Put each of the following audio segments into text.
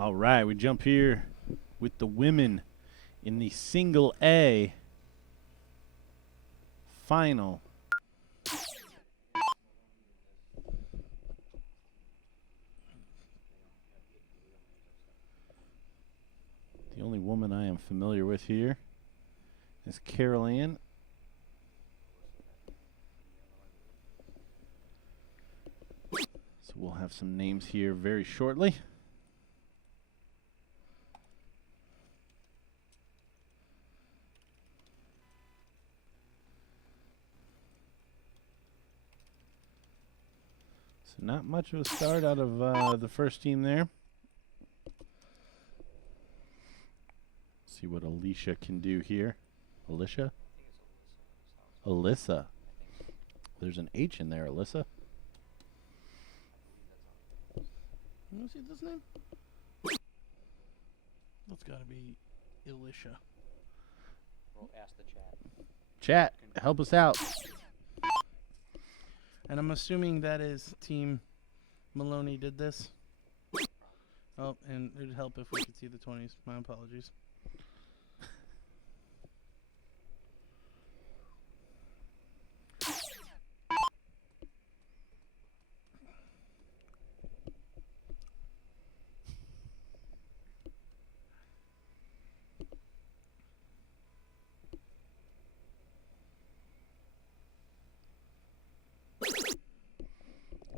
All right, we jump here with the women in the single A final. The only woman I am familiar with here is Carol Ann. So we'll have some names here very shortly. So not much of a start out of the first team there. See what Alicia can do here. Alicia? Alyssa. There's an H in there, Alyssa. You want to see this name? That's got to be Alicia. We'll ask the chat. Chat, help us out. And I'm assuming that is Team Maloney did this. Oh, and it would help if we could see the 20s. My apologies.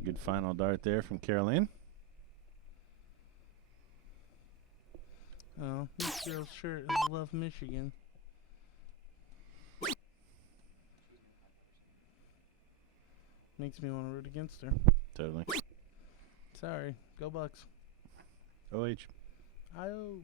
Good final dart there from Caroline. Oh, this girl's shirt is Love Michigan. Makes me want to root against her. Totally. Sorry. Go Bucks. OH. I-O.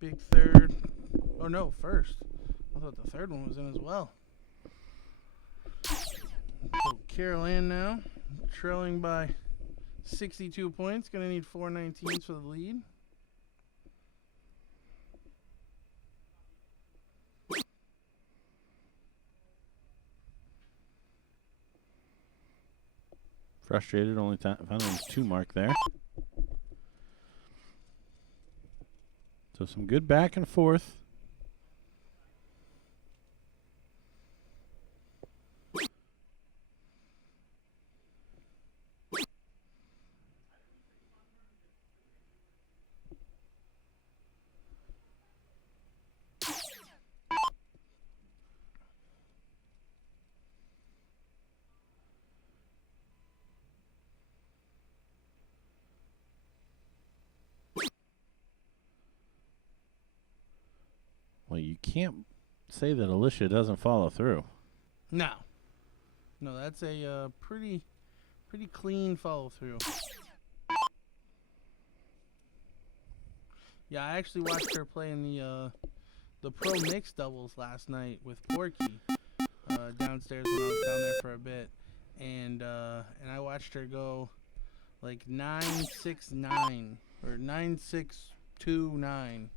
Big third. Oh no, first. I thought the third one was in as well. So Carol Ann now, trailing by 62 points. Gonna need 419s for the lead. Frustrated, only found a 2 mark there. So some good back and forth. Well, you can't say that Alicia doesn't follow through. No. No, that's a pretty clean follow through. Yeah, I actually watched her play in the pro mixed doubles last night with Porky downstairs when I was down there for a bit, and I watched her go like 9-6-9 or 9-6-2-9,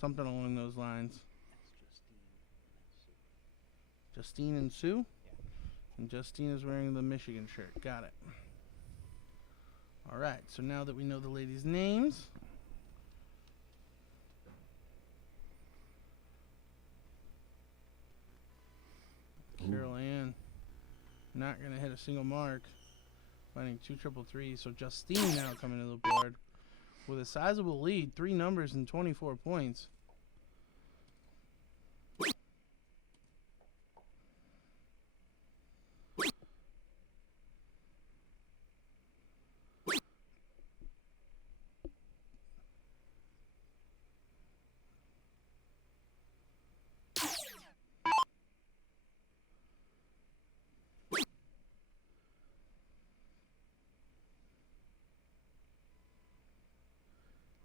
something along those lines. Justine and Sue? Yeah. And Justine is wearing the Michigan shirt. Got it. Alright, so now that we know the ladies' names, Carol Ann not going to hit a single mark, finding 2 triple threes. So Justine now coming to the board with a sizable lead, 3 numbers and 24 points.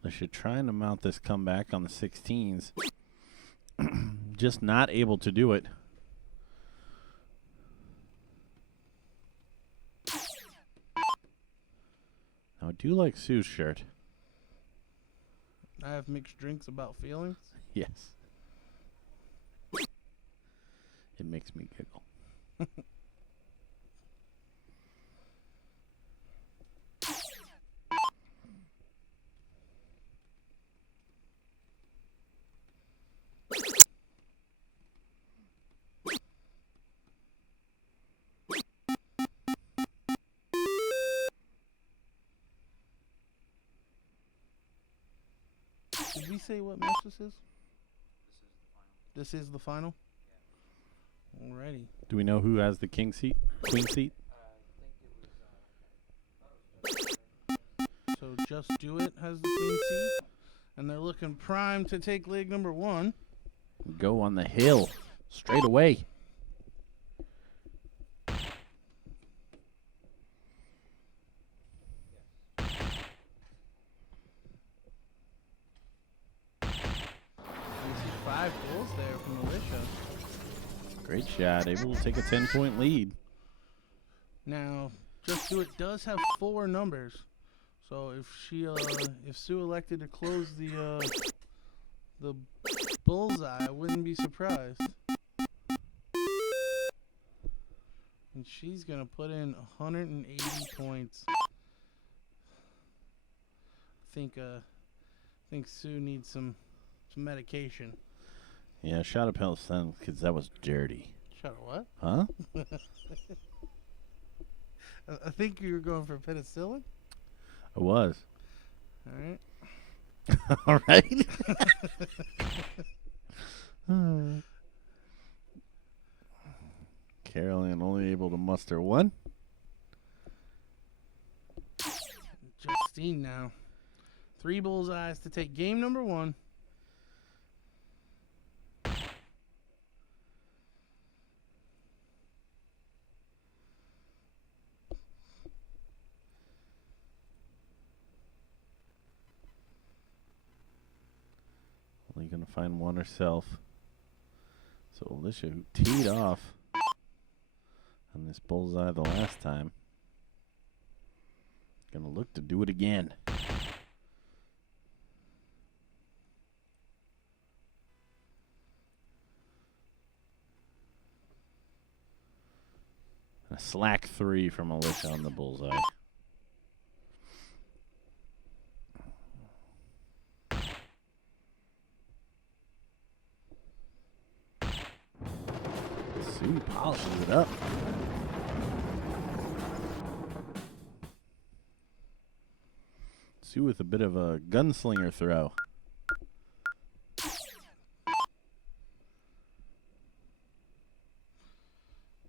Alicia trying to mount this comeback on the 16s. Just not able to do it. Now, I do like Sue's shirt. I have mixed drinks about feelings. Yes. It makes me giggle. Did we say what match this is? This is the final? Alrighty. Do we know who has the king seat? Queen seat? So Just Do It has the queen seat. And they're looking primed to take leg number 1. Go on the hill. Straight away. We see 5 goals there from Alicia. Great shot. Able to take a 10-point lead. Now, Just Do It does have 4 numbers. So if Sue elected to close the bullseye, I wouldn't be surprised. And she's gonna put in 180 points. I think Sue needs some medication. Yeah, shot of Palestine because that was dirty. Shut up, what? Huh? I think you were going for penicillin. I was. All right. All right. Carolyn only able to muster 1. Justine now. 3 bullseyes to take game number 1. Only going to find 1 herself. So Alicia, who teed off on this bullseye the last time, going to look to do it again. A slack 3 from Alicia on the bullseye. Sue polishes it up. Sue with a bit of a gunslinger throw.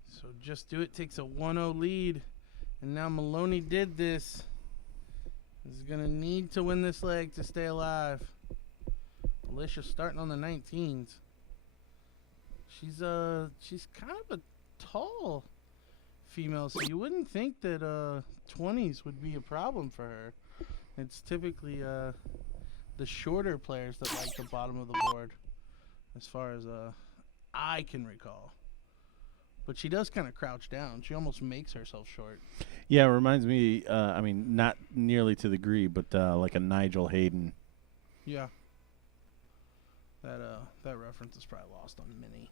So Just Do It takes a 1-0 lead. And now Maloney Did This is going to need to win this leg to stay alive. Alicia starting on the 19s. She's kind of a tall female, so you wouldn't think that 20s would be a problem for her. It's typically the shorter players that like the bottom of the board, as far as I can recall. But she does kind of crouch down. She almost makes herself short. Yeah, it reminds me, I mean, not nearly to the degree, but like a Nigel Hayden. Yeah. That reference is probably lost on Minnie,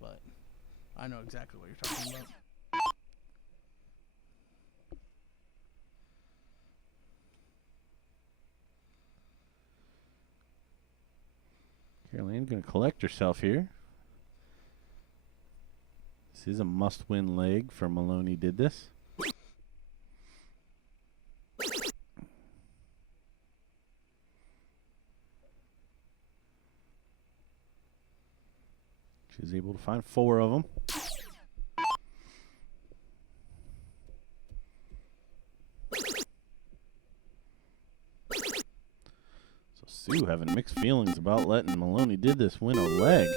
but I know exactly what you're talking about. Caroline going to collect herself here. This is a must-win leg for Maloney Did This. She's able to find 4 of them. So Sue having mixed feelings about letting Maloney Did This win a leg.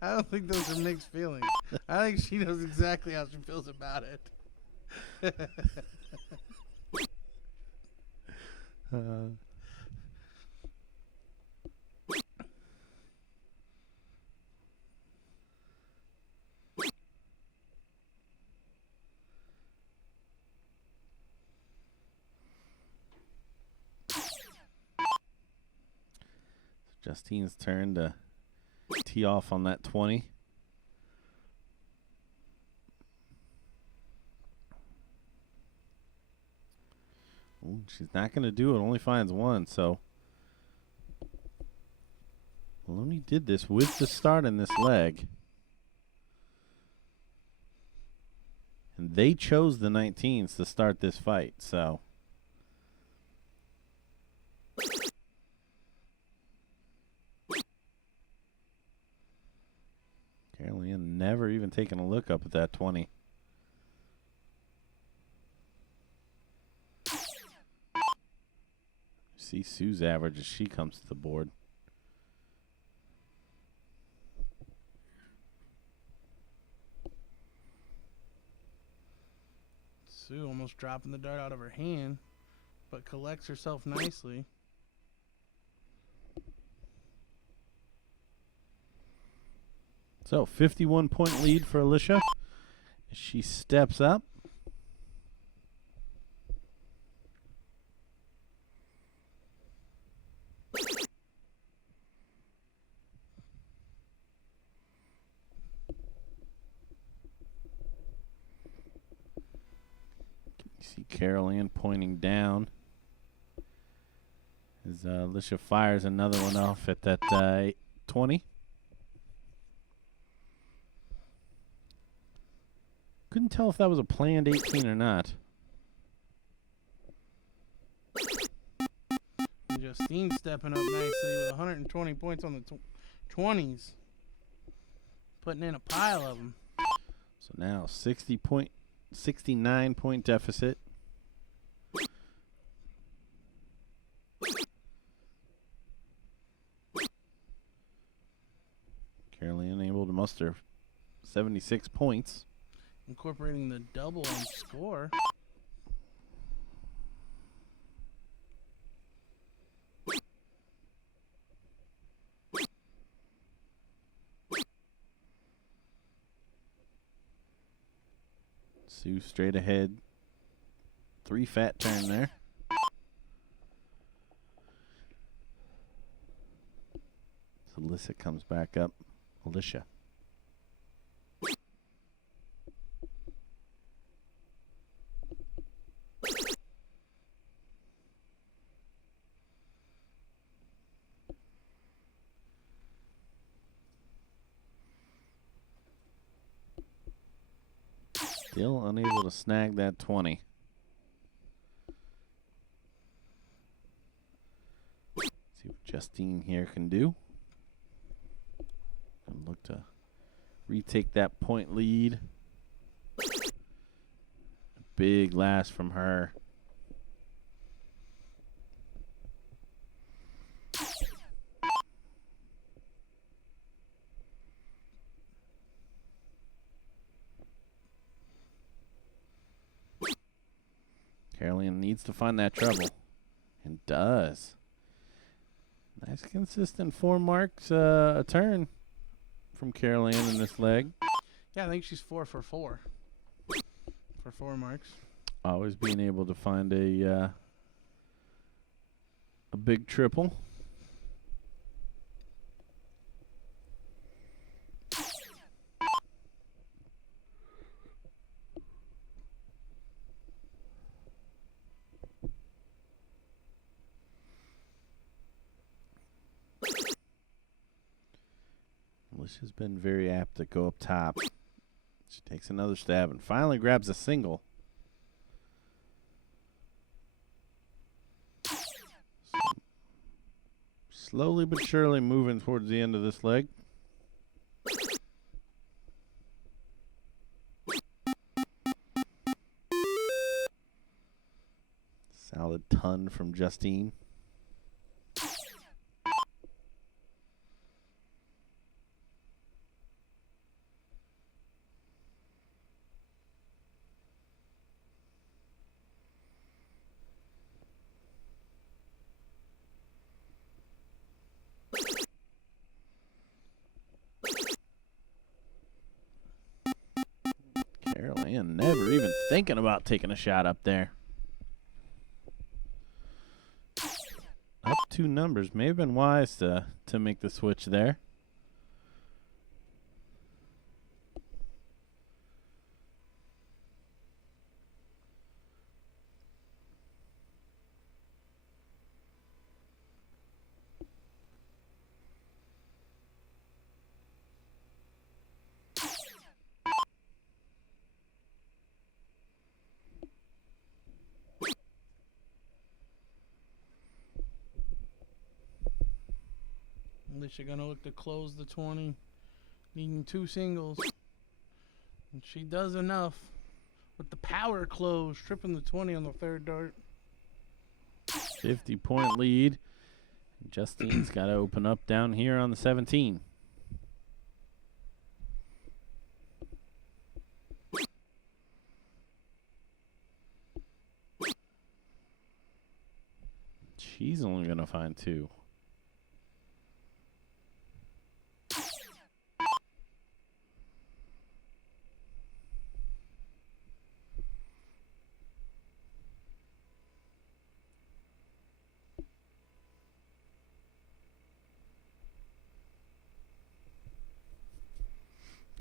I don't think those are mixed feelings. I think she knows exactly how she feels about it. Justine's turn to tee off on that 20. Ooh, she's not going to do it. Only finds one, so Maloney did this with the start in this leg. And they chose the 19s to start this fight, so. Carolyn never even taken a look up at that 20. See Sue's average as she comes to the board. Sue almost dropping the dart out of her hand, but collects herself nicely. So 51-point lead for Alicia. She steps up. See Carol Ann pointing down as Alicia fires another one off at that 20. Couldn't tell if that was a planned 18 or not. And Justine stepping up nicely with 120 points on the 20s. Putting in a pile of them. So now 69-point deficit. Carol Ann able to muster 76 points. Incorporating the double on score. Sue straight ahead. 3 fat turn there. So Alyssa comes back up. Alicia. Still unable to snag that 20. See what Justine here can do. And look to retake that point lead. Big last from her. Carolyn needs to find that treble, and does. Nice consistent 4 marks a turn from Carolyn in this leg. Yeah, I think she's 4 for 4. For 4 marks. Always being able to find a big triple. Alicia's been very apt to go up top. She takes another stab and finally grabs a single. So slowly but surely moving towards the end of this leg. Solid ton from Justine. Carol Ann never even thinking about taking a shot up there. Up 2 numbers. May have been wise to make the switch there. Alicia gonna look to close the 20, needing 2 singles. And she does enough with the power close, tripping the 20 on the third dart. 50-point lead. Justine's got to open up down here on the 17. She's only going to find 2.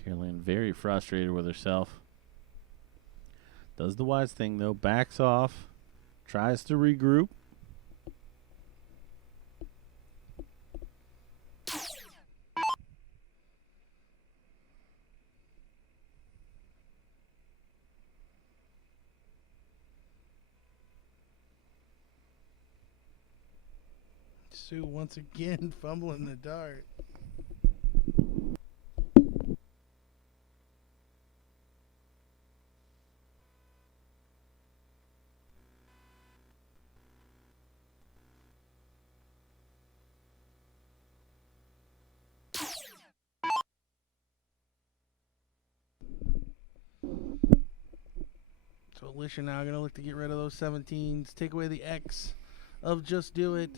Caroline very frustrated with herself. Does the wise thing, though. Backs off. Tries to regroup. Sue once again fumbling the dart. So Alicia now going to look to get rid of those 17s, take away the X of Just Do It.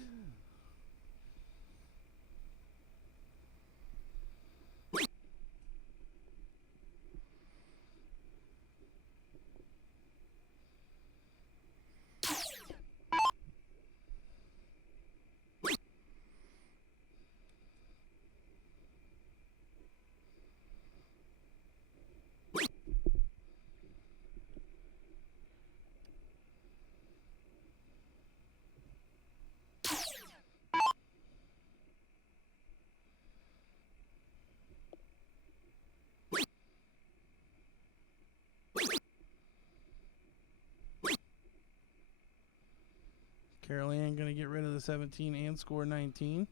Carol Ann going to get rid of the 17 and score 19.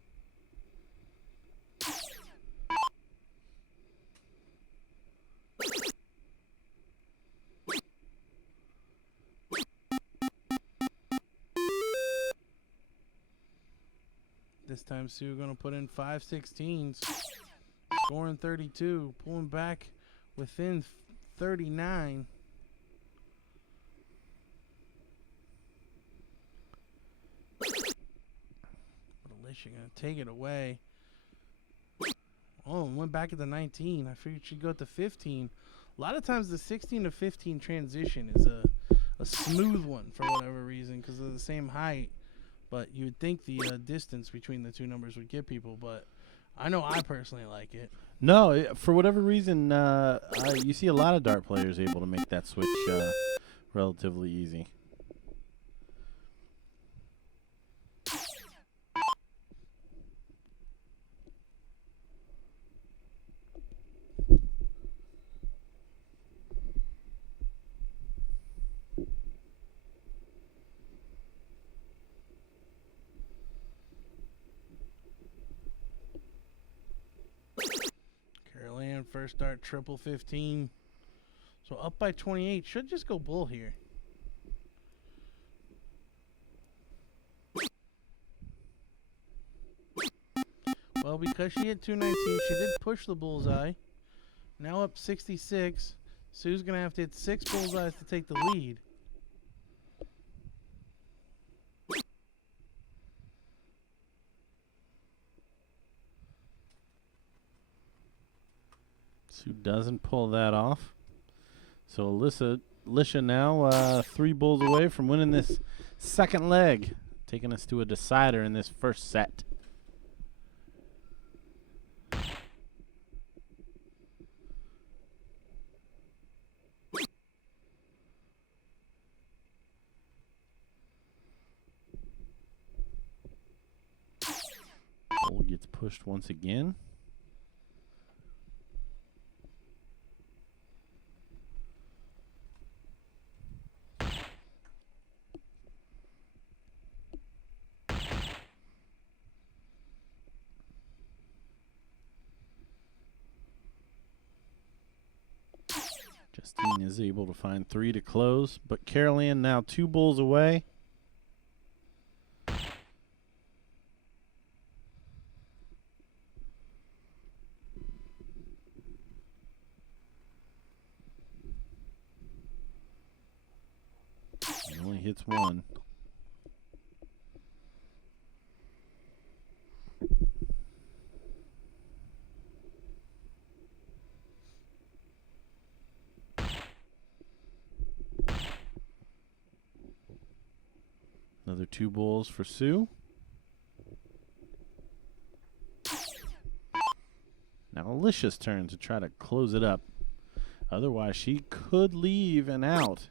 This time Sue going to put in 5 16s, scoring 32, pulling back within 39. Alicia going to take it away. Oh, and went back at the 19. I figured she'd go to 15. A lot of times the 16 to 15 transition is a smooth one for whatever reason because of the same height. But you would think the distance between the 2 numbers would get people, but I know I personally like it. No, for whatever reason, you see a lot of dart players able to make that switch relatively easy. First dart, triple 15. So up by 28. Should just go bull here. Well, because she hit 219, she did push the bullseye. Now up 66. Sue's going to have to hit 6 bullseyes to take the lead. Sue doesn't pull that off. So Alicia now 3 bulls away from winning this second leg, taking us to a decider in this first set. Bull gets pushed once again. Justine is able to find 3 to close, but Carol Ann now 2 bulls away. He only hits 1. Another 2 bulls for Sue. Now Alicia's turn to try to close it up. Otherwise, she could leave and out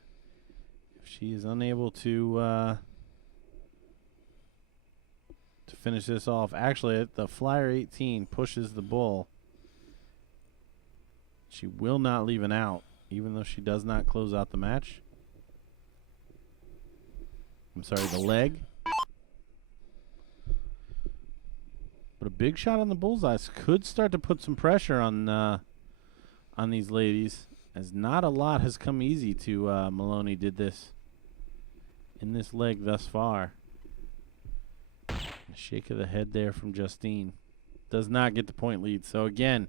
if she is unable to finish this off. Actually, the flyer 18 pushes the bull. She will not leave an out, even though she does not close out the match. I'm sorry, the leg. But a big shot on the bullseyes could start to put some pressure on these ladies, as not a lot has come easy to Maloney did this in this leg thus far. A shake of the head there from Justine. Does not get the point lead. So again,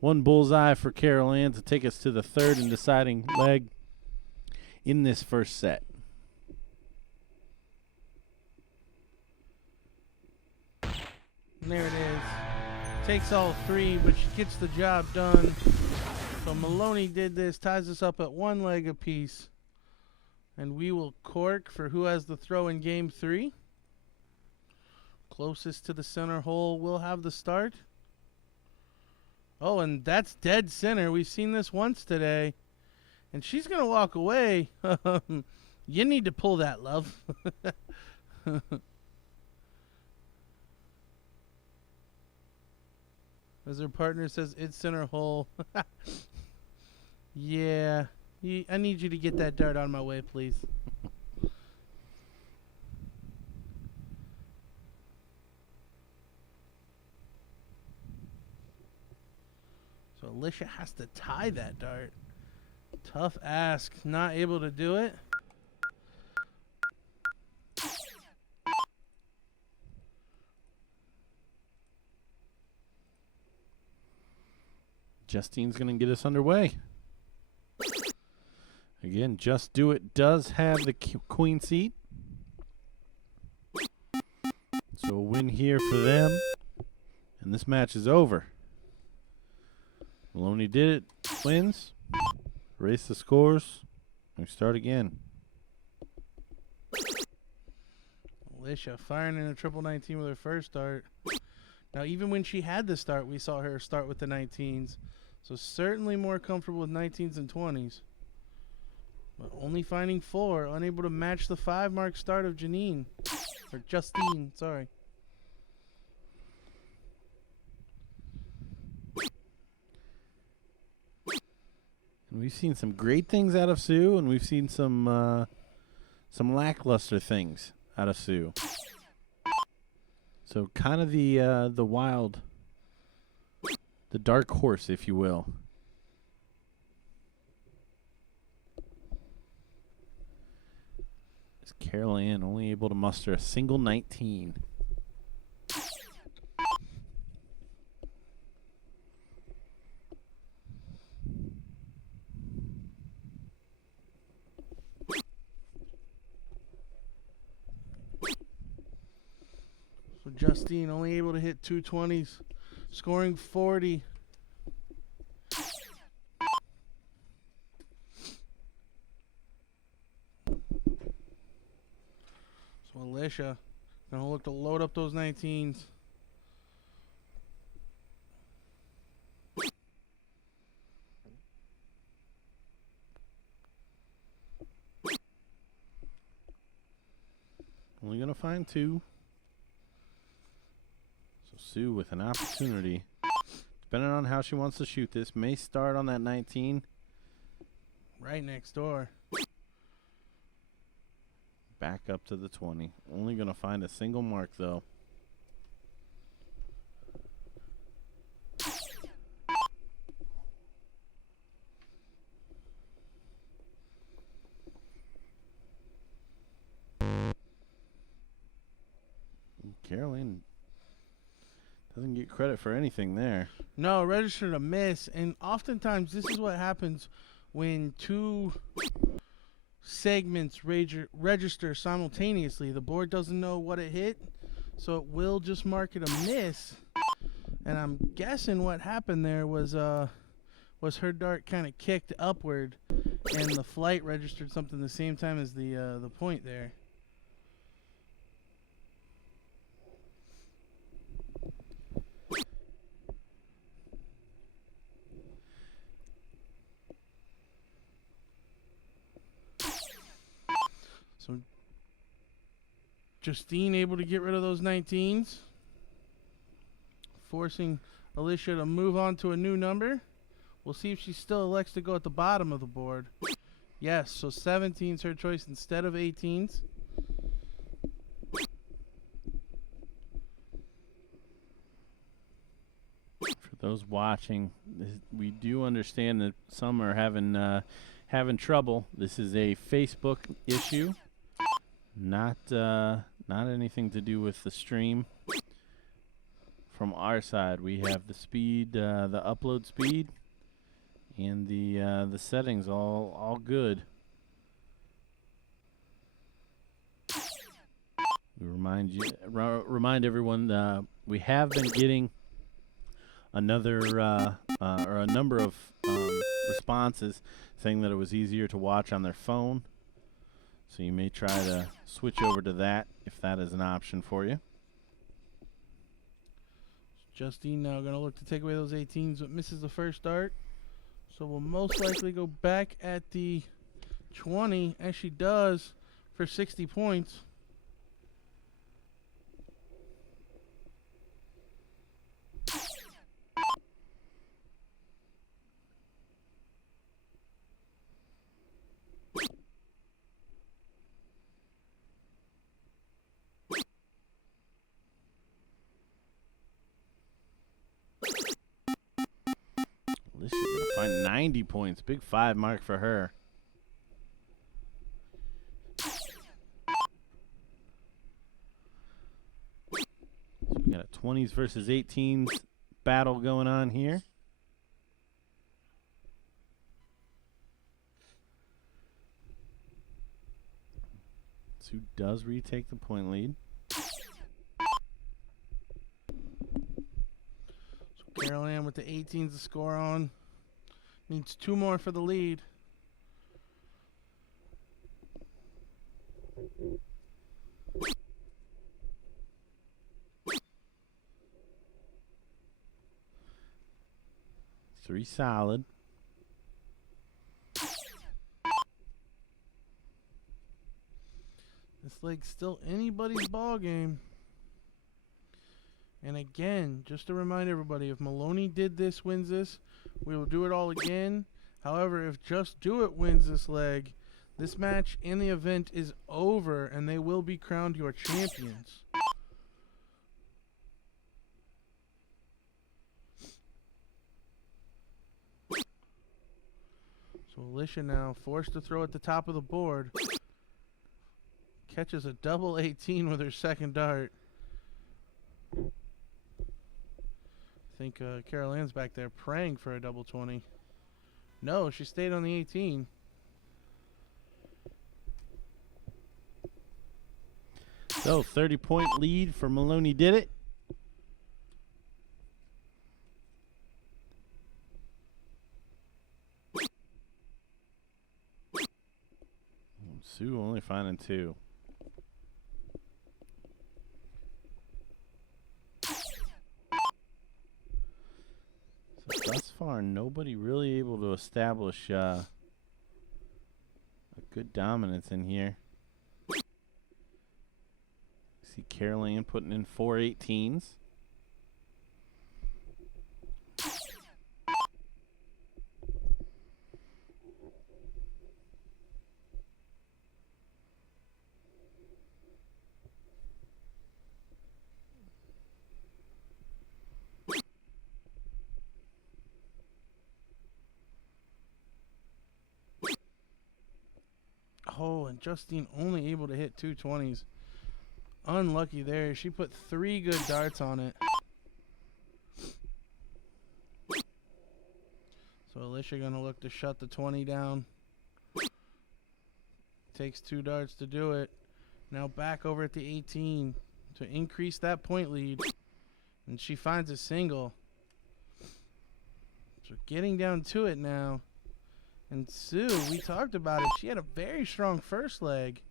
1 bullseye for Carol Ann to take us to the third and deciding leg in this first set. And there it is. Takes all 3, but she gets the job done. So Maloney did this, ties us up at 1 leg apiece. And we will cork for who has the throw in game 3. Closest to the center hole will have the start. Oh, and that's dead center. We've seen this once today. And she's going to walk away. You need to pull that, love. As her partner says, it's center hole. Yeah. I need you to get that dart on my way, please. So Alicia has to tie that dart. Tough ask. Not able to do it. Justine's going to get us underway. Again, Just Do It does have the queen seat. So a win here for them. And this match is over. Maloney did it. Wins. Erase the scores. And we start again. Alicia firing in a triple 19 with her first start. Now, even when she had the start, we saw her start with the 19s. So certainly more comfortable with 19s and 20s. But only finding 4, unable to match the 5 mark start of Janine. Or Justine, sorry. And we've seen some great things out of Sue, and we've seen some lackluster things out of Sue. So kind of the wild, the dark horse, if you will. Is Carol Ann only able to muster a single 19? So Justine only able to hit 220s, scoring 40. Alicia gonna look to load up those 19s. Only going to find 2. So Sue with an opportunity. Depending on how she wants to shoot this, may start on that 19. Right next door. Back up to the 20. Only going to find a single mark, though. Caroline doesn't get credit for anything there. No, registered a miss, and oftentimes this is what happens when 2 segments register simultaneously. The board doesn't know what it hit, so it will just mark it a miss. And I'm guessing what happened there was her dart kind of kicked upward, and the flight registered something the same time as the point there. So Justine able to get rid of those 19s, forcing Alicia to move on to a new number. We'll see if she still elects to go at the bottom of the board. Yes, so 17's her choice instead of 18s. For those watching, we do understand that some are having trouble. This is a Facebook issue, not anything to do with the stream. From our side, we have the speed, the upload speed, and the settings all good. We remind everyone we have been getting a number of responses saying that it was easier to watch on their phone. So you may try to switch over to that if that is an option for you. Justine now going to look to take away those 18s, but misses the first dart. So we'll most likely go back at the 20, as she does, for 60 points. Alicia's going to find 90 points. Big 5 mark for her. So we got a 20s versus 18s battle going on here. Sue does retake the point lead. Carol Ann with the 18s to score on. Needs 2 more for the lead. Three solid. This leg's still anybody's ball game. And again, just to remind everybody, if Maloney did this, wins this, we will do it all again. However, if Just Do It wins this leg, this match and the event is over, and they will be crowned your champions. So Alicia now forced to throw at the top of the board. Catches a double 18 with her second dart. I think Carol Ann's back there praying for a double 20. No, she stayed on the 18. So 30-point lead for Maloney did it. Sue only finding 2. nobody really able to establish a good dominance in here. See Carol Ann putting in 418s. Oh, and Justine only able to hit 220s. Unlucky there. She put 3 good darts on it. So Alicia gonna look to shut the 20 down. Takes 2 darts to do it. Now back over at the 18 to increase that point lead. And she finds a single. So getting down to it now. And Sue, we talked about it. She had a very strong first leg,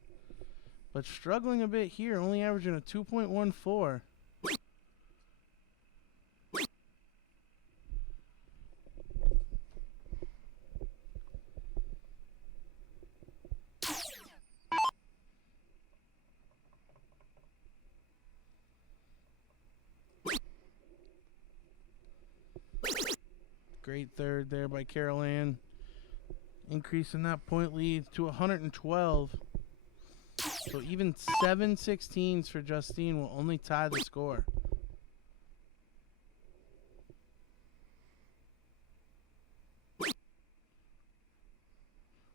but struggling a bit here, only averaging a 2.14. Great third there by Carol Ann. Increasing that point lead to 112. So even 7 16s for Justine will only tie the score.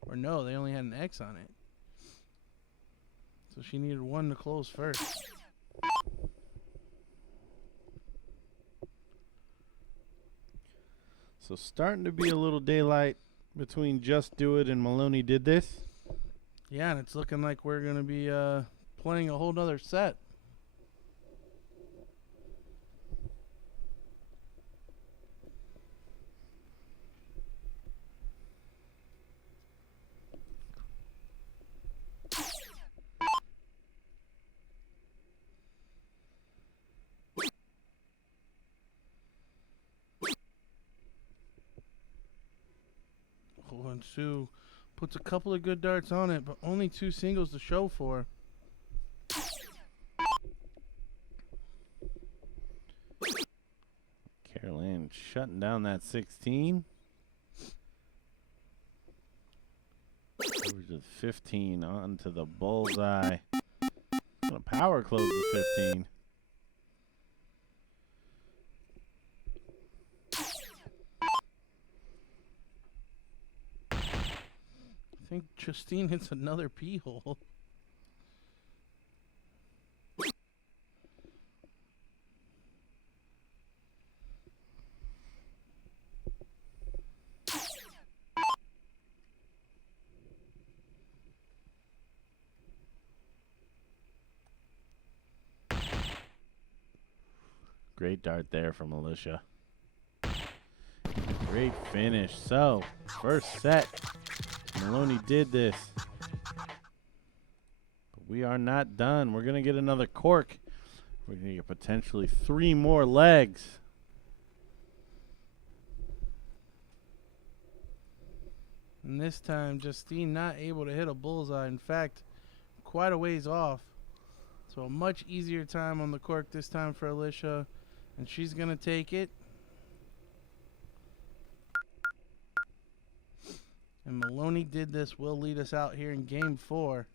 Or no, they only had an X on it. So she needed 1 to close first. So starting to be a little daylight between Just Do It and Maloney Did This. Yeah, and it's looking like we're going to be playing a whole nother set. Oh, and Sue puts a couple of good darts on it, but only 2 singles to show for. Carol Ann shutting down that 16. Over to 15, onto the bullseye. Gonna power close the 15. I think Justine hits another pee hole. Great dart there from Alicia. Great finish. So, first set. Maloney did this. But we are not done. We're going to get another cork. We're going to get potentially 3 more legs. And this time, Justine not able to hit a bullseye. In fact, quite a ways off. So a much easier time on the cork this time for Alicia. And she's going to take it. And Maloney Did This will lead us out here in game 4.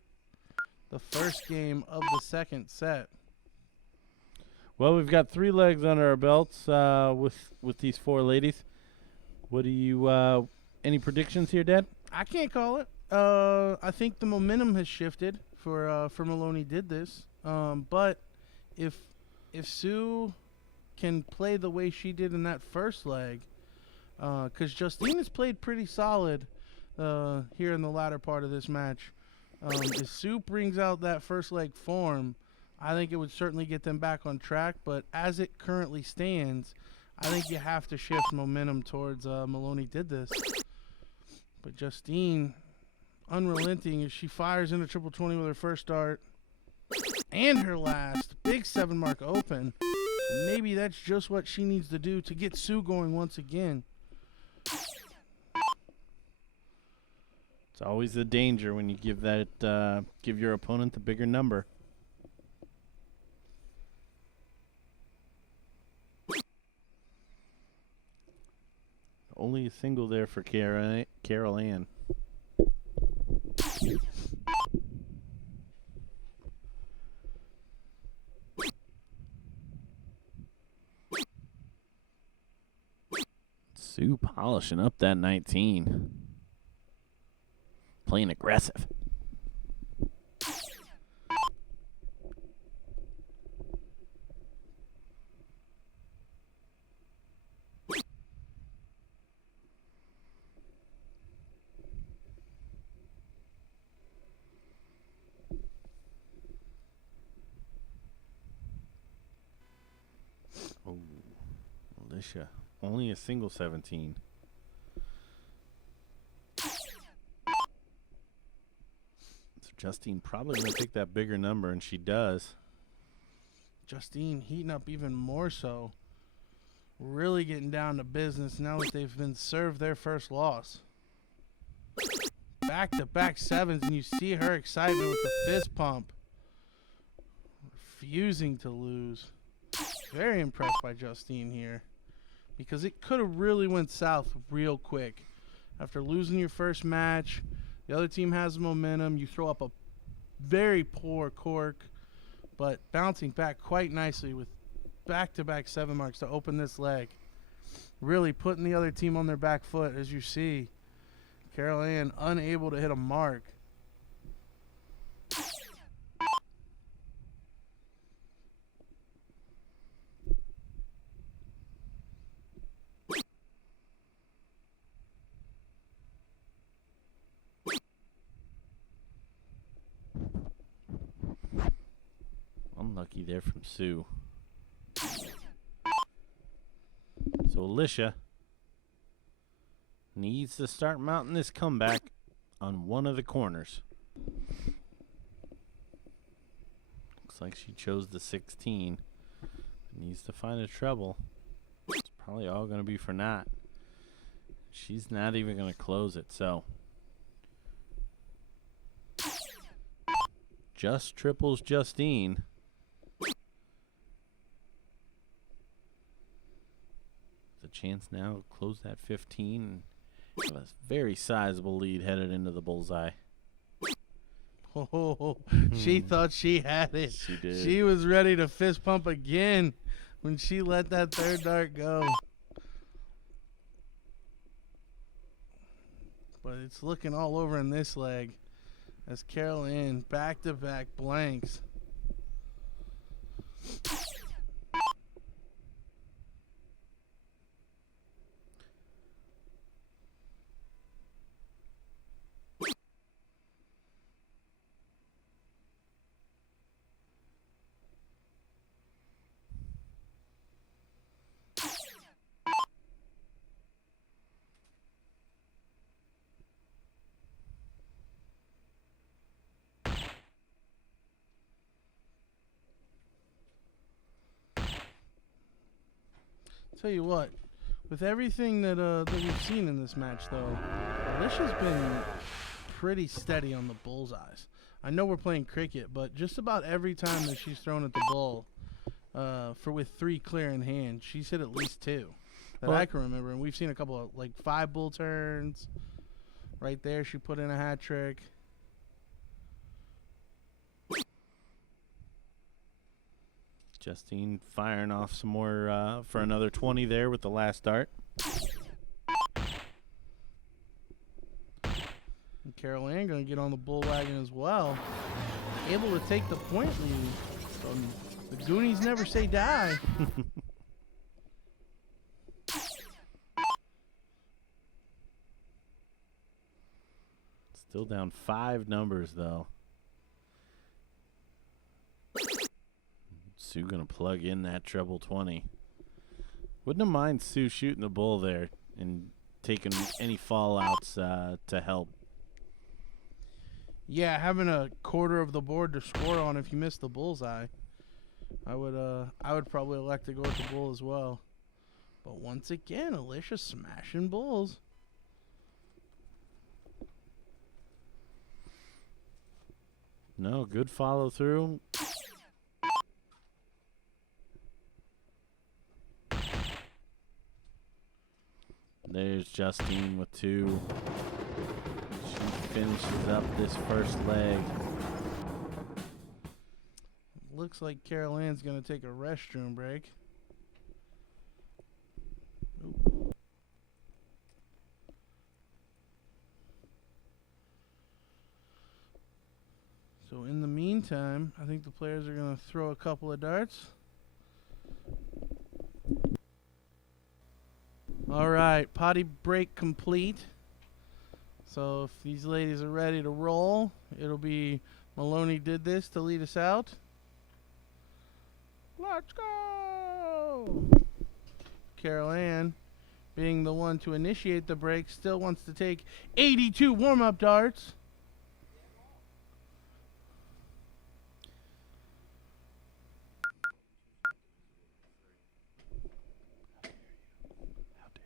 The first game of the second set. Well, we've got 3 legs under our belts with these 4 ladies. What do you any predictions here, Dad? I can't call it. I think the momentum has shifted for Maloney Did This. But if Sue can play the way she did in that first leg, because Justine has played pretty solid here in the latter part of this match. If Sue brings out that first leg form, I think it would certainly get them back on track. But as it currently stands, I think you have to shift momentum towards Maloney Did This. But Justine, unrelenting as she fires into triple 20 with her first dart and her last. Big 7 mark open. Maybe that's just what she needs to do to get Sue going once again. It's always the danger when you give give your opponent the bigger number. Only a single there for Carol Ann. Sue polishing up that 19. Playing aggressive. Oh, Alicia. Only a single 17. So Justine probably going to take that bigger number, and she does. Justine heating up even more so. Really getting down to business now that they've been served their first loss. Back-to-back sevens, and you see her excitement with the fist pump. Refusing to lose. Very impressed by Justine here, because it could have really went south real quick. After losing your first match, the other team has momentum. You throw up a very poor cork, but bouncing back quite nicely with back-to-back 7 marks to open this leg. Really putting the other team on their back foot, as you see. Carol Ann unable to hit a mark. Unlucky there from Sue. So Alicia needs to start mounting this comeback on one of the corners. Looks like she chose the 16. Needs to find a treble. It's probably all going to be for naught. She's not even going to close it, so just triples Justine. The chance now to close that 15 and have a very sizable lead headed into the bullseye. Oh, she thought she had it. She did. She was ready to fist pump again when she let that third dart go. But it's looking all over in this leg as Carol Ann back-to-back blanks. Tell you what, with everything that we've seen in this match, though, Alicia's been pretty steady on the bullseyes. I know we're playing cricket, but just about every time that she's thrown at the bull, with 3 clear in hand, she's hit at least 2 that I can remember. And we've seen a couple of 5 bull turns. Right there, she put in a hat trick. Justine firing off some more for another 20 there with the last dart. And Carol Ann going to get on the bull wagon as well. Able to take the point lead. So the Goonies never say die. Still down 5 numbers, though. Sue gonna plug in that treble 20. Wouldn't have mind Sue shooting the bull there and taking any fallouts to help. Yeah, having a quarter of the board to score on if you miss the bullseye. I would probably elect to go with the bull as well. But once again, Alicia smashing bulls. No, good follow through. There's Justine with 2. She finishes up this first leg. Looks like Carol Ann's going to take a restroom break. So in the meantime, I think the players are going to throw a couple of darts. All right, potty break complete. So if these ladies are ready to roll, it'll be Maloney did this to lead us out. Let's go! Carol Ann, being the one to initiate the break, still wants to take 82 warm-up darts. How dare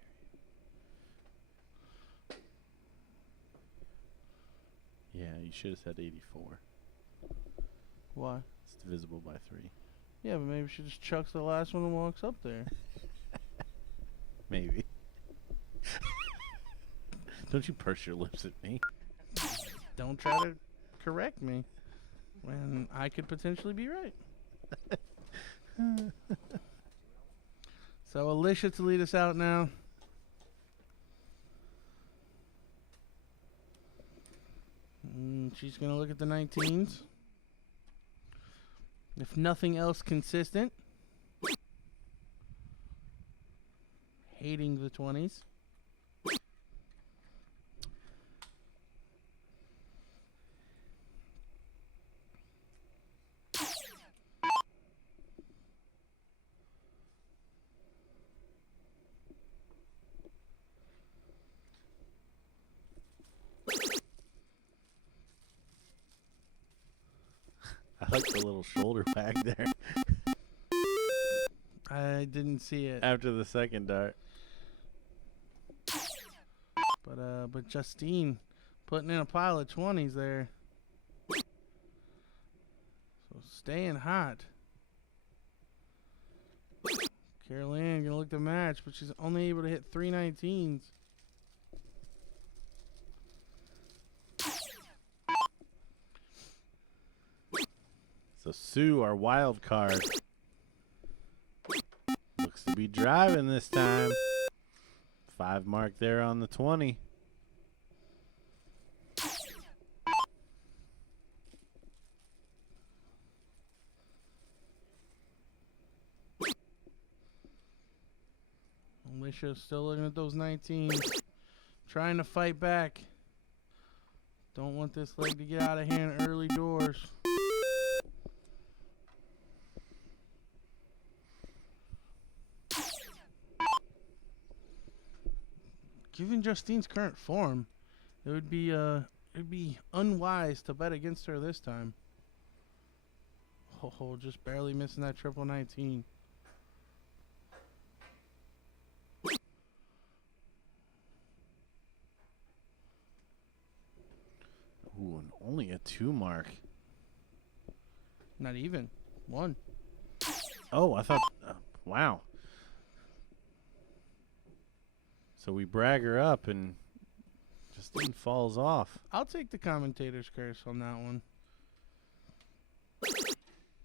you? Yeah, you should have said 84. Why? It's divisible by 3. Yeah, but maybe she just chucks the last one and walks up there. Maybe. Don't you purse your lips at me. Don't try to correct me when I could potentially be right. So Alicia to lead us out now. She's going to look at the 19s. If nothing else consistent. Hating the 20s. I like the little shoulder bag there I didn't see it. after the second dart. But Justine putting in a pile of 20s there. So staying hot. Carol Ann gonna look to match, but she's only able to hit 3 19s. So Sue, our wild card, looks to be driving this time. 5 mark there on the 20. Alicia still looking at those 19s. Trying to fight back. Don't want this leg to get out of hand early doors. Given Justine's current form, it'd be unwise to bet against her this time. Oh, just barely missing that triple 19. Ooh, and only a 2 mark. Not even. 1. Oh, I thought, wow. So we brag her up and Justine falls off. I'll take the commentator's curse on that one.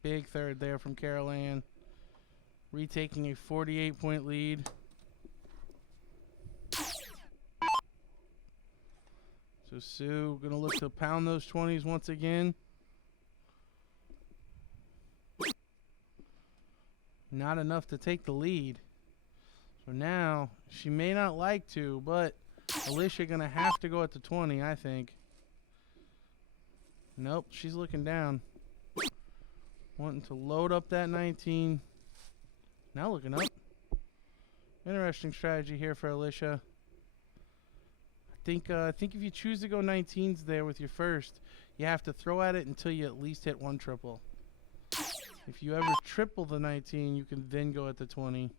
Big third there from Carol Ann. Retaking a 48-point lead. So Sue going to look to pound those 20s once again. Not enough to take the lead. So now, she may not like to, but Alicia going to have to go at the 20, I think. Nope, she's looking down. Wanting to load up that 19. Now looking up. Interesting strategy here for Alicia. I think if you choose to go 19s there with your first, you have to throw at it until you at least hit 1 triple. If you ever triple the 19, you can then go at the 20.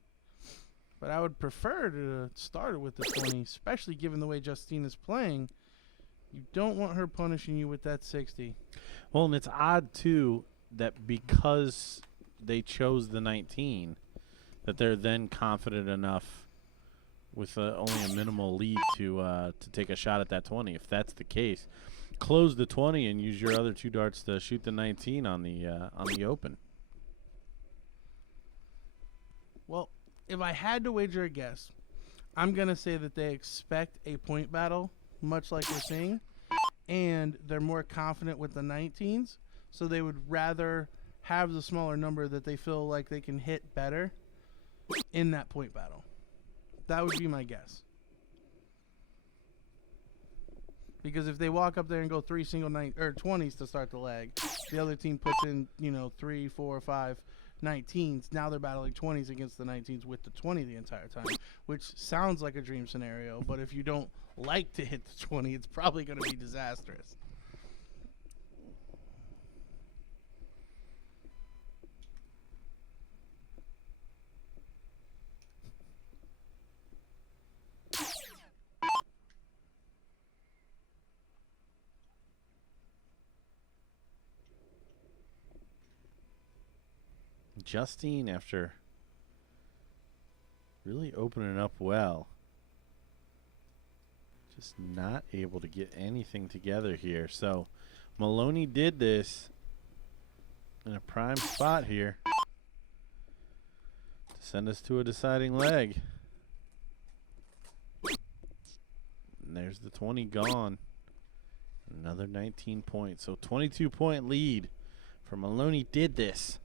But I would prefer to start it with the 20, especially given the way Justine is playing. You don't want her punishing you with that 60. Well, and it's odd too that because they chose the 19, that they're then confident enough with only a minimal lead to take a shot at that 20. If that's the case, close the 20 and use your other 2 darts to shoot the 19 on the open. Well, if I had to wager a guess, I'm going to say that they expect a point battle, much like we're seeing, and they're more confident with the 19s, so they would rather have the smaller number that they feel like they can hit better in that point battle. That would be my guess. Because if they walk up there and go 3 single 20s to start the leg, the other team puts in, 3, 4, 5 19s. Now they're battling 20s against the 19s with the 20 the entire time, which sounds like a dream scenario. But if you don't like to hit the 20, it's probably going to be disastrous. Justine, after really opening up well, just not able to get anything together here. So Maloney did this in a prime spot here to send us to a deciding leg. And there's the 20 gone. Another 19 points. So 22-point lead for Maloney did this.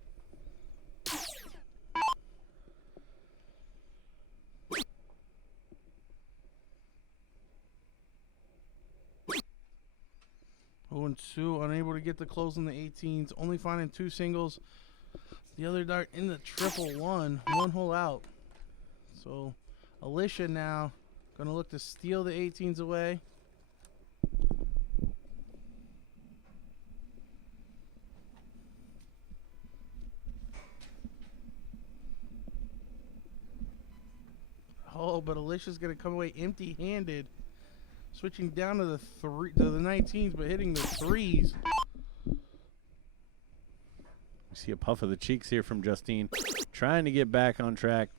And Sue unable to get the close on the 18s, only finding 2 singles. The other dart in the triple 1 hole out. So Alicia now gonna look to steal the 18s away. Oh, but Alicia's gonna come away empty-handed. Switching down to the 19s, but hitting the 3s. We see a puff of the cheeks here from Justine, trying to get back on track.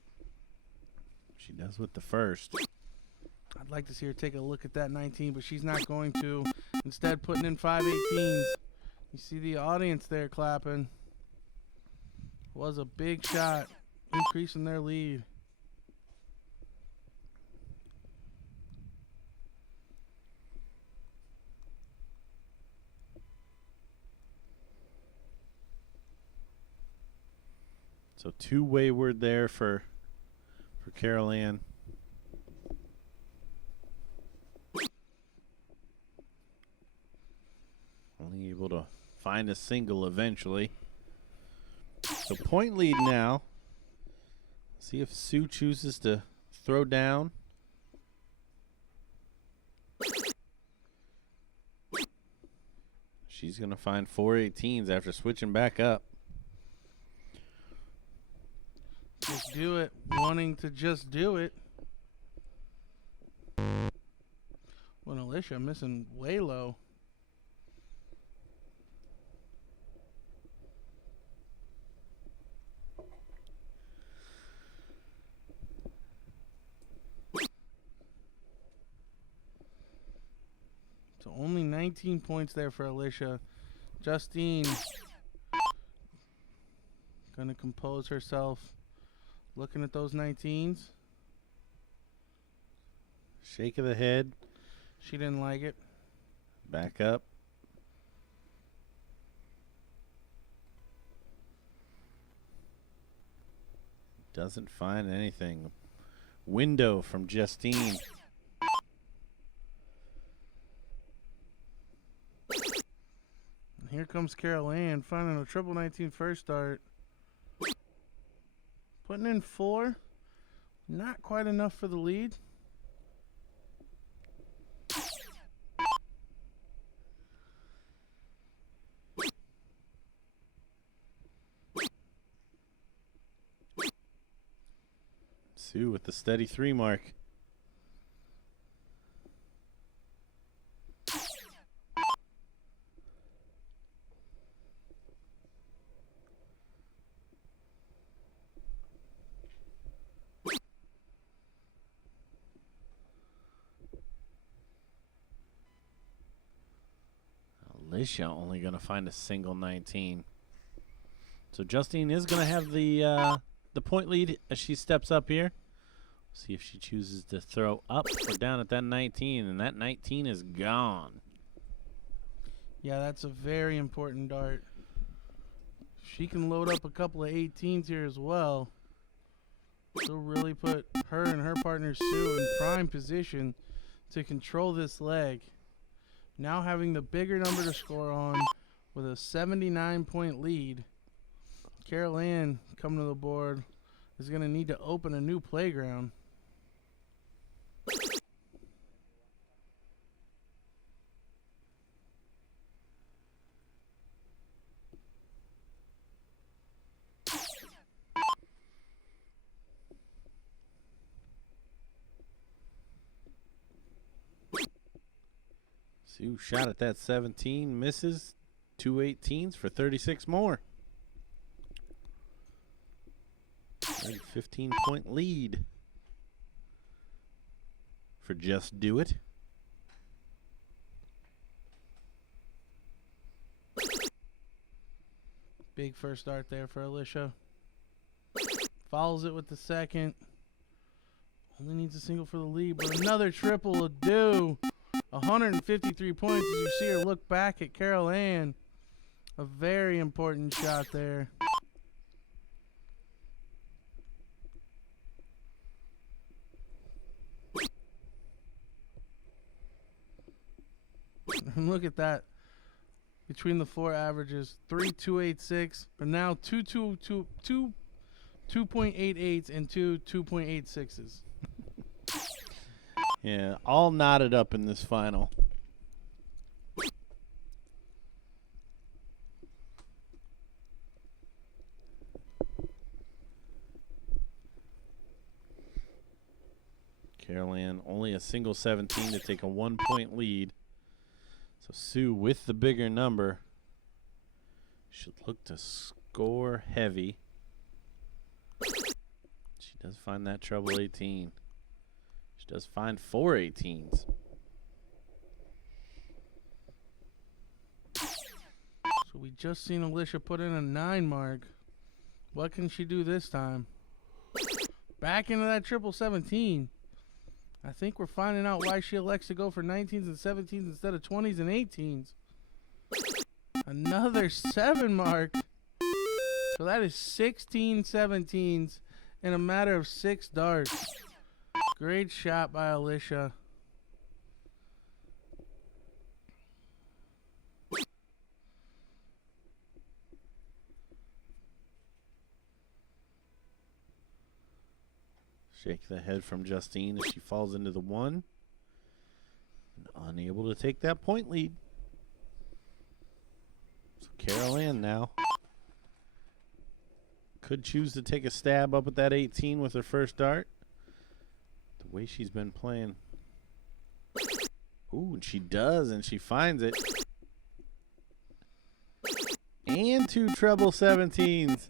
She does with the first. I'd like to see her take a look at that 19, but she's not going to. Instead, putting in 5 18s. You see the audience there clapping. Was a big shot, increasing their lead. So 2 wayward there for Carol Ann. Only able to find a single eventually. So point lead now. See if Sue chooses to throw down. She's going to find 4 18s after switching back up. Just do it. Wanting to just do it. When Alicia missing way low. So only 19 points there for Alicia. Justine gonna compose herself. Looking at those 19s. Shake of the head. She didn't like it. Back up. Doesn't find anything. Window from Justine. And here comes Carol Ann finding a triple 19 first start. Putting in 4. Not quite enough for the lead. Sue with the steady 3 mark. Alicia only going to find a single 19. So Justine is going to have the point lead as she steps up here. See if she chooses to throw up or down at that 19, and that 19 is gone. Yeah, that's a very important dart. She can load up a couple of 18s here as well. She'll really put her and her partner Sue in prime position to control this leg. Now having the bigger number to score on with a 79-point lead. Carol Ann coming to the board is going to need to open a new playground. Sue shot at that 17, misses. 2 18s for 36 more. 15-point lead for Just Do It. Big first dart there for Alicia. Follows it with the second. Only needs a single for the lead, but another triple will do. 153 points as you see her look back at Carol Ann. A very important shot there. And look at that. Between the four averages, 3.286, but now 2.88s and 2.86s. Yeah, all knotted up in this final. Carol Ann only a single 17 to take a 1-point lead. So Sue with the bigger number should look to score heavy. She does find that treble 18. She does find 4 18s. So we just seen Alicia put in a 9 mark. What can she do this time? Back into that triple 17. I think we're finding out why she elects to go for 19s and 17s instead of 20s and 18s. Another 7 mark. So that is 16 17s in a matter of 6 darts. Great shot by Alicia. Shake the head from Justine as she falls into the 1. And unable to take that point lead. So Carol Ann now could choose to take a stab up at that 18 with her first dart. The way she's been playing. Ooh, and she does, and she finds it. And 2 treble 17s.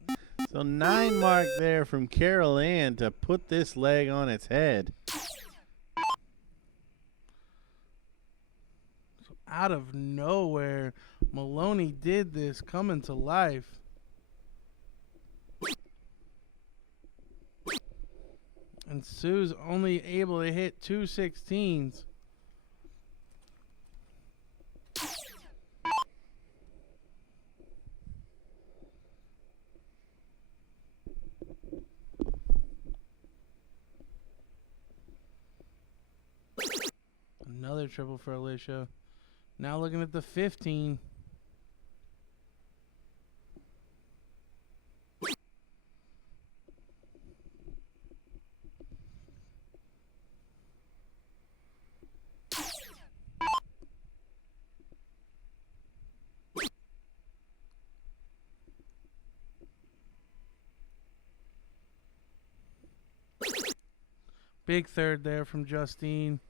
So 9 mark there from Carol Ann to put this leg on its head. So out of nowhere, Maloney did this coming to life. And Sue's only able to hit 2 16s. Another triple for Alicia. Now looking at the 15. Big third there from Justine.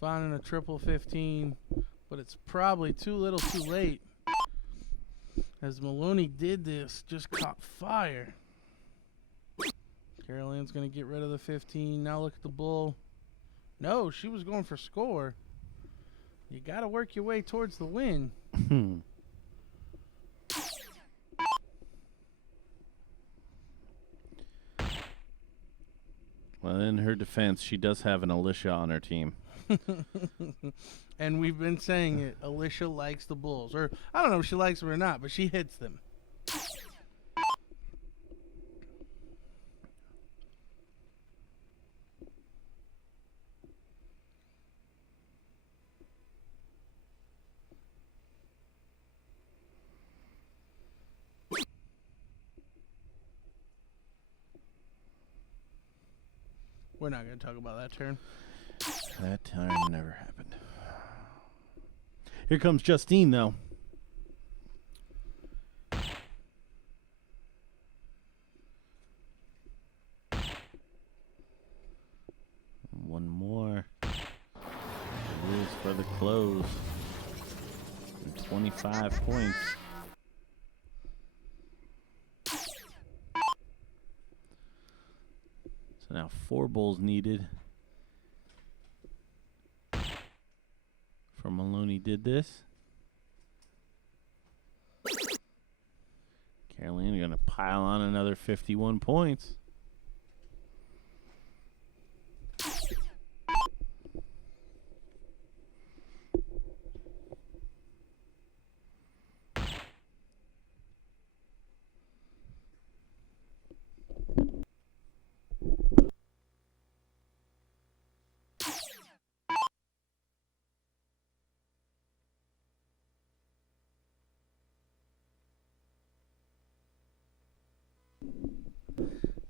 Finding a triple 15, but it's probably too little too late. As Maloney did this, just caught fire. Carol Ann's going to get rid of the 15. Now look at the bull. No, she was going for score. You got to work your way towards the win. Well, in her defense, she does have an Alicia on her team. And we've been saying it. Alicia likes the bulls. Or, I don't know if she likes them or not, but she hits them. We're not going to talk about that turn. That time never happened. Here comes Justine, though. One more. It is for the close. And 25 points. So now 4 bulls needed. For Maloney did this. Caroline going to pile on another 51 points.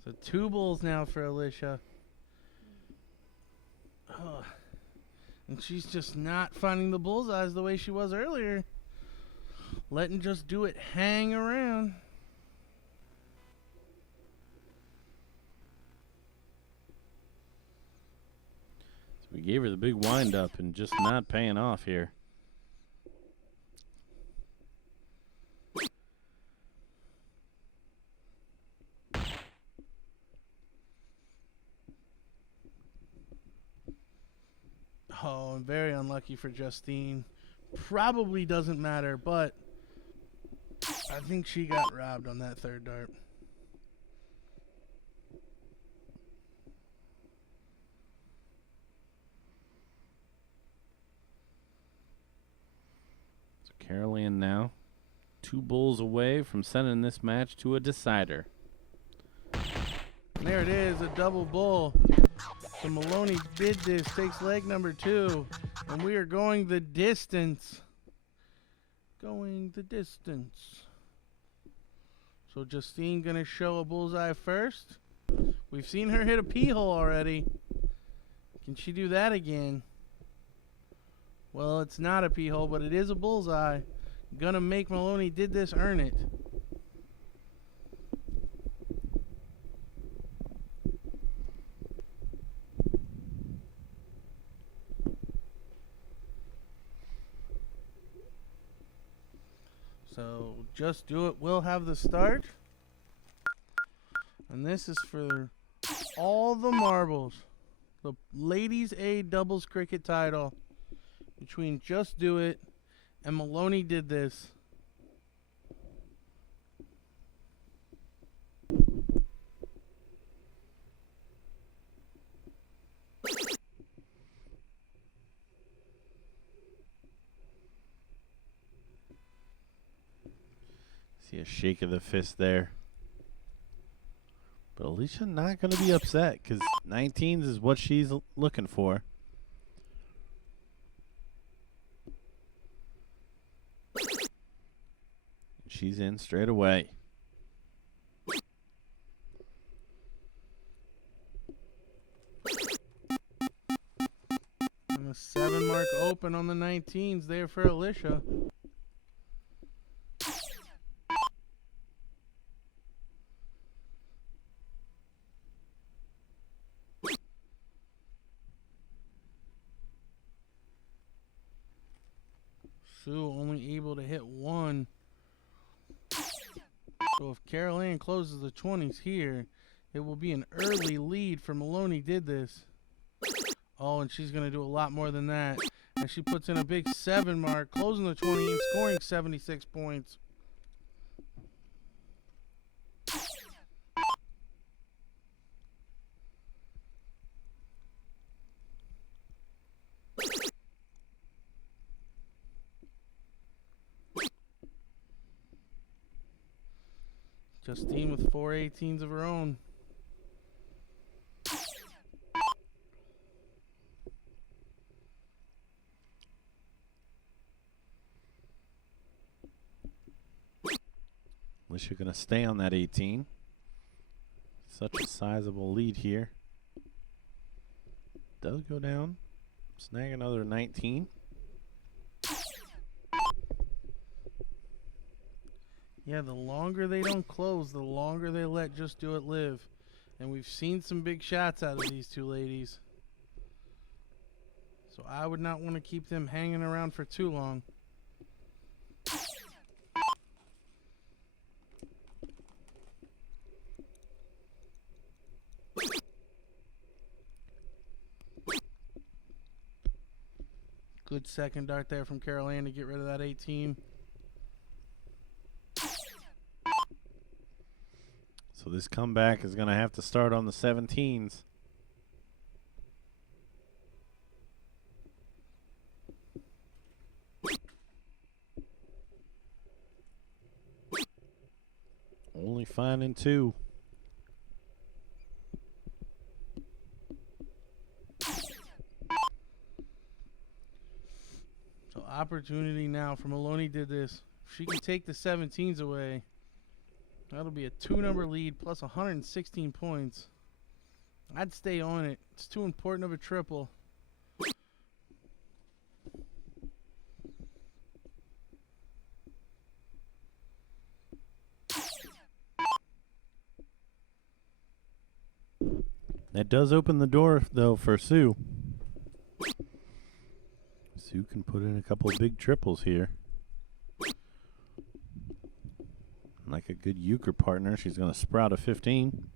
So 2 bulls now for Alicia. Oh. And she's just not finding the bullseyes the way she was earlier. Letting Just Do It hang around. So we gave her the big wind up and just not paying off here. Oh, and very unlucky for Justine. Probably doesn't matter, but I think she got robbed on that third dart. So Caroline now 2 bulls away from sending this match to a decider. And there it is, a double bull. So Maloney did this, takes leg number 2, and we are going the distance. Going the distance. So Justine gonna show a bullseye first. We've seen her hit a pea hole already. Can she do that again? Well, it's not a pea hole, but it is a bullseye. Gonna make Maloney did this earn it. So Just Do It will have the start. And this is for all the marbles. The Ladies A doubles cricket title between Just Do It and Maloney Did This. See a shake of the fist there. But Alicia not going to be upset because 19s is what she's looking for. She's in straight away. And the 7 mark open on the 19s there for Alicia. Sue only able to hit 1. So if Carol Ann closes the 20s here, it will be an early lead for Maloney Did This. Oh, and she's going to do a lot more than that. And she puts in a big 7 mark, closing the 20 and scoring 76 points. Justine with 4 18s of her own. Wish you're going to stay on that 18. Such a sizable lead here. Does go down. Snag another 19. Yeah, the longer they don't close, the longer they let Just Do It live. And we've seen some big shots out of these two ladies. So I would not want to keep them hanging around for too long. Good second dart there from Carol Ann to get rid of that 18. So this comeback is going to have to start on the 17s. Only finding 2. So opportunity now for Maloney did this. If she can take the 17s away, that'll be a 2-number lead plus 116 points. I'd stay on it. It's too important of a triple. That does open the door, though, for Sue. Sue can put in a couple of big triples here. Like a good euchre partner, she's going to sprout a 15.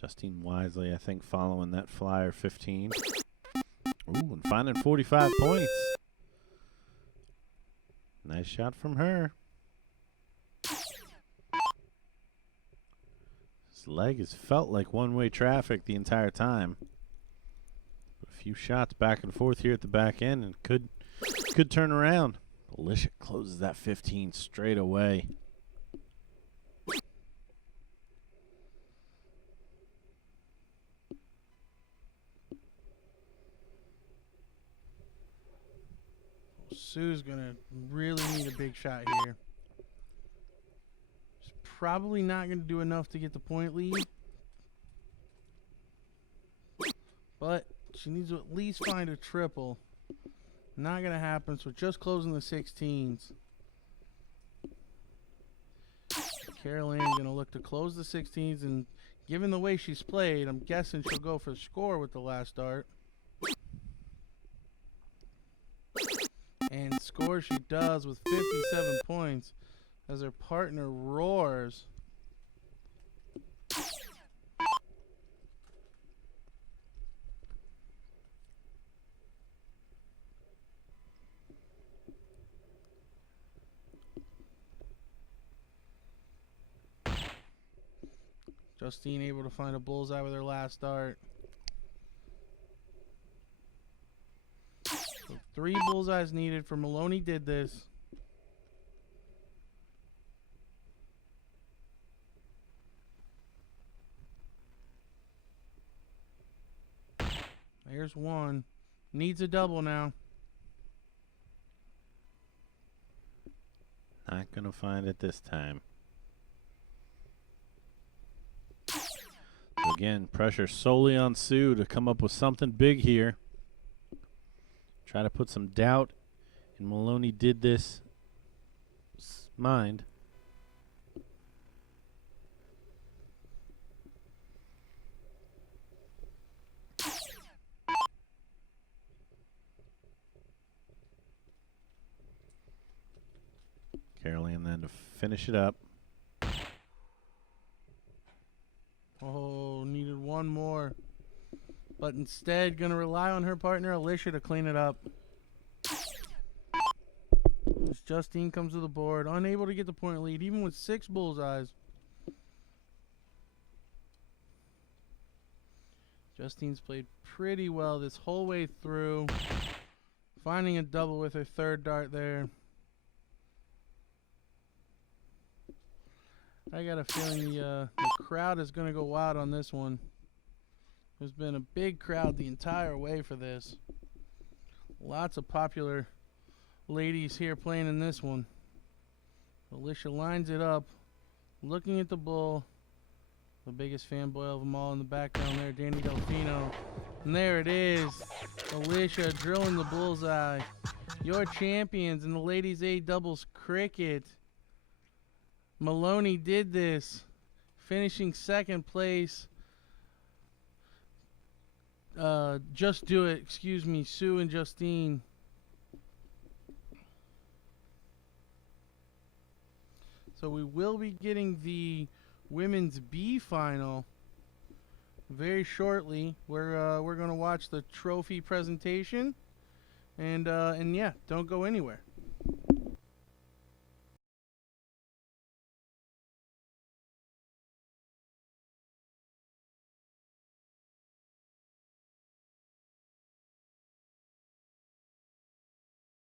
Justine wisely, I think, following that flyer 15. Ooh, and finding 45 points. Nice shot from her. His leg has felt like one-way traffic the entire time. A few shots back and forth here at the back end and could turn around. Alicia closes that 15 straight away. Sue's going to really need a big shot here. She's probably not going to do enough to get the point lead. But she needs to at least find a triple. Not going to happen, so just closing the 16s. Carol Ann's going to look to close the 16s, and given the way she's played, I'm guessing she'll go for the score with the last dart. And score she does with 57 points as her partner roars. Justine able to find a bullseye with her last dart. So 3 bullseyes needed for Maloney did this. There's one. Needs a double now. Not going to find it this time. Again, pressure solely on Sue to come up with something big here. Try to put some doubt in Maloney did this mind. Caroline then to finish it up. Oh, needed one more. But instead, going to rely on her partner, Alicia, to clean it up. As Justine comes to the board, unable to get the point lead, even with 6 bullseyes. Justine's played pretty well this whole way through. Finding a double with her third dart there. I got a feeling the crowd is going to go wild on this one. There's been a big crowd the entire way for this. Lots of popular ladies here playing in this one. Alicia lines it up, looking at the bull. The biggest fanboy of them all in the background there, Danny Delfino. And there it is. Alicia drilling the bullseye. Your champions in the ladies A doubles cricket. Maloney did this, finishing second place. Just Do It, excuse me, Sue and Justine. So we will be getting the women's B final very shortly. We're gonna watch the trophy presentation, and yeah, don't go anywhere.